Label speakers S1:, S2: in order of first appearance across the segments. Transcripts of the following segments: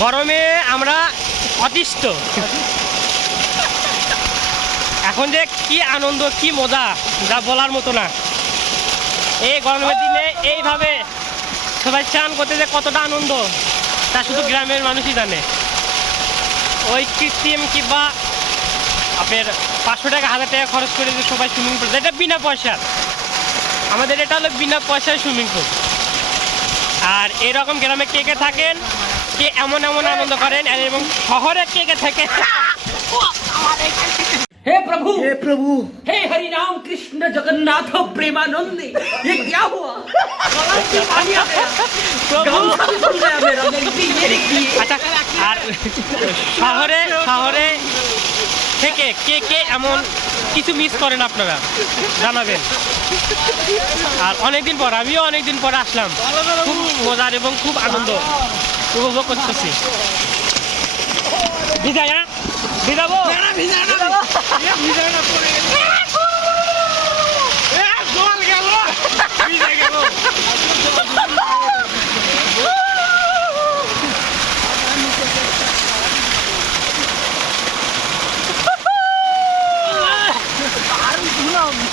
S1: গরমে আমরা অতিষ্ঠ। এখন যে কি আনন্দ, কি মজা, যা বলার মতো না। এই গরমের দিনে এইভাবে সবাই চান করতে যে কতটা আনন্দ, তা শুধু গ্রামের মানুষই জানে। ওই কৃত্রিম কিংবা আপনার পাঁচশো টাকা হাজার টাকা খরচ করে যে সবাই সুইমিং পুল এটা বিনা পয়সার আমাদের এটা হলো বিনা পয়সার সুইমিং পুল আর এরকম গ্রামে কে কে থাকেন কে এমন এমন আনন্দ করেন আর এবং শহরে কে কে থাকেন
S2: हे प्रभु
S3: हे प्रभु
S2: हे हरि राम कृष्ण जगन्नाथ प्रेमानंदी ये क्या हुआ गला से पानी आ गया गामछा भी खुल गया मेरा मेरी मेरी की
S1: আচ্ছা আর শহরে শহরে থেকে কে কে এমন কিছু মিস করেন আপনারা? জানাবেন। আর অনেকদিন পর, আমিও অনেকদিন পর আসলাম। খুব মজার এবং খুব আনন্দ উপভোগ করতেছি। ভিজাই হ্যাঁ? ভিজাবো ভিজে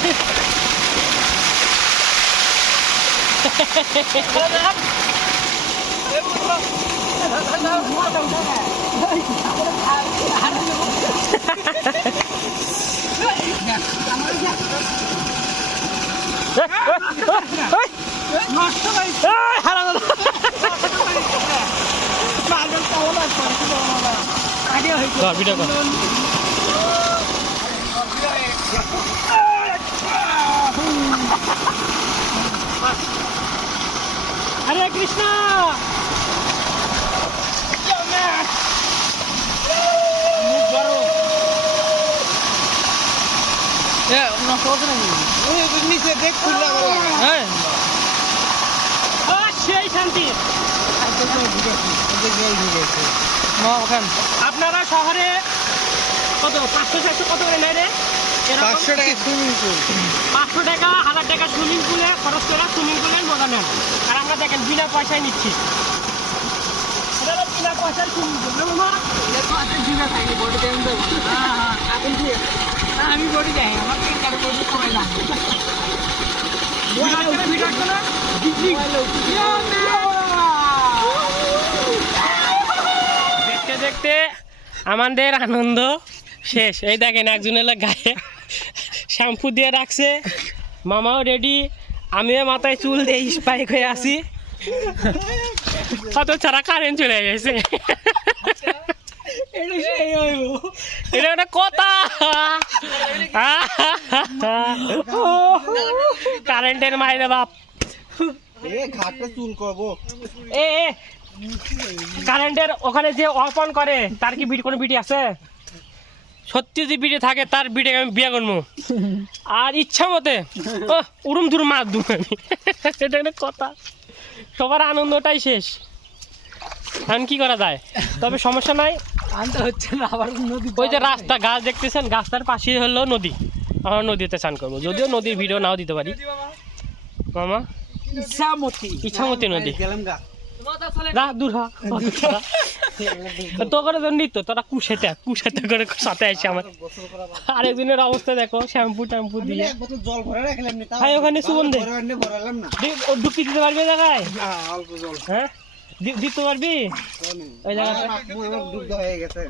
S1: দাদা। কর, কৃষ্ণ হ্যাঁ। সেই শান্তি। আপনারা শহরে কত পাঁচশো চারশো কত করে নেয় রে?
S3: পাঁচশো টাকা সুইমিং পুল
S1: পাঁচশো টাকা হাজার টাকা সুইমিং পুলে খরচ করে সুইমিং পুলের মজা নেন আর দেখেন, বিনা পয়সায় নিচ্ছি। দেখতে দেখতে আমাদের আনন্দ শেষ। এই দেখেন একজন এলো গায়ে শ্যাম্পু দিয়ে রাখছে। মামাও রেডি আমিও মাথায় চুল দিয়ে স্পাইক হয়ে আসি কত ছাড়া কারেন্ট চলে গেছে এটা একটা কথা কারেন্টের মাইরে বাপ
S3: এ ঘাটটা চুল করব।
S1: এ এ, কারেন্টের ওখানে যে অফ অন করে তার কি বিট কোনো বিটি আছে? সত্যি যদি বিটে থাকে তার বিটে আমি বিয়ে করব। আর ইচ্ছা মতে ও, উড়ুম ধুরুম মার দু আমি। এটা একটা কথা। সবার আনন্দটাই শেষ। এখন কি করা যায়? তবে সমস্যা নাই।
S2: আনতে হচ্ছে না আবার নদী
S1: ওই যে রাস্তা গাছ দেখতেছেন? গাছটার পাশে হলো নদী। আমরা নদীতে স্নান করব। যদিও নদীর ভিডিও নাও দিতে পারি। মামা?
S2: ইচ্ছামতি
S1: ইচ্ছামতি নদী।
S3: গেলাম গা।
S1: দূর হ। তো করে জন্যই তো তোরা কুশেতে কুশেতে করে সাথে আসে আমার। আরেকজনের অবস্থা দেখো শ্যাম্পু ট্যাম্পু দিয়ে।
S3: জল ভরে রাখলাম
S1: ভাই, ওখানে দিতে পারবি জায়গায়?
S3: হ্যাঁ অল্প জল।
S1: হ্যাঁ? দি- দিতে পারবি? ওই
S3: ডুবতে হয়ে গেছে।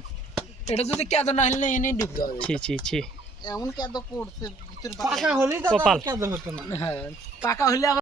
S2: এটা যদি কেদো না হলে এনে ডুব দেওয়া
S1: ছি ছি ছি।
S3: এমন কেদ পড়ছে
S2: পাকা হলেই তো। হতো না। হ্যাঁ। পাকা হলে